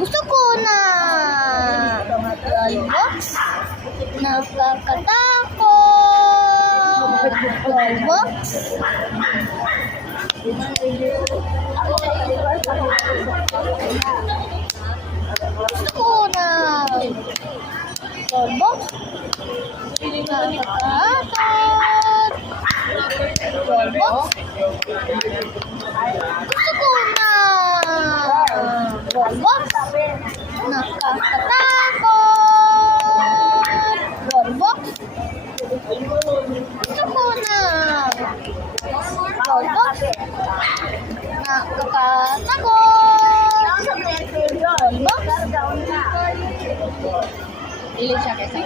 Gusto ko na Roblox. Nakakatakot. Roblox. Gusto ko na Roblox. Nakakatakot. Roblox. Gusto ko na Roblox. Nakakatakot. Roblox. Gusto ko na Roblox. Nakakatakot. Roblox. Ilit siya kasi.